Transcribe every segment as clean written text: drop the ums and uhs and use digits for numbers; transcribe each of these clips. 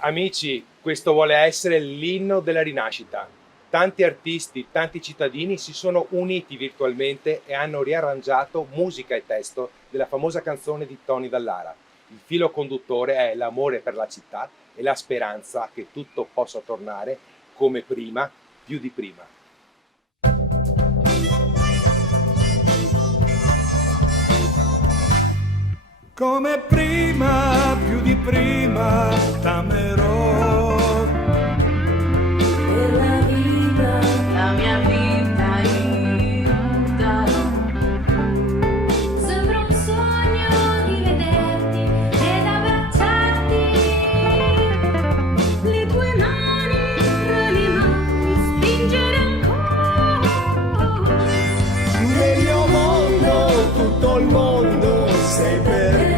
Amici, questo vuole essere l'inno della rinascita. Tanti artisti, tanti cittadini si sono uniti virtualmente e hanno riarrangiato musica e testo della famosa canzone di Tony Dallara. Il filo conduttore è l'amore per la città e la speranza che tutto possa tornare come prima, più di prima. Come prima, più di prima, t'amerò. Per la vita, la mia vita io darò. Sembra un sogno di vederti ed abbracciarti. Le tue mani tra le mani spingere ancora. Nel mio mondo, tutto il mondo sei per me.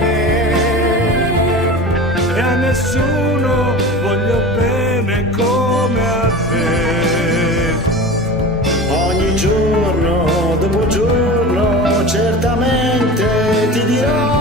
E a nessuno voglio bene come a te. Ogni giorno dopo giorno certamente ti dirò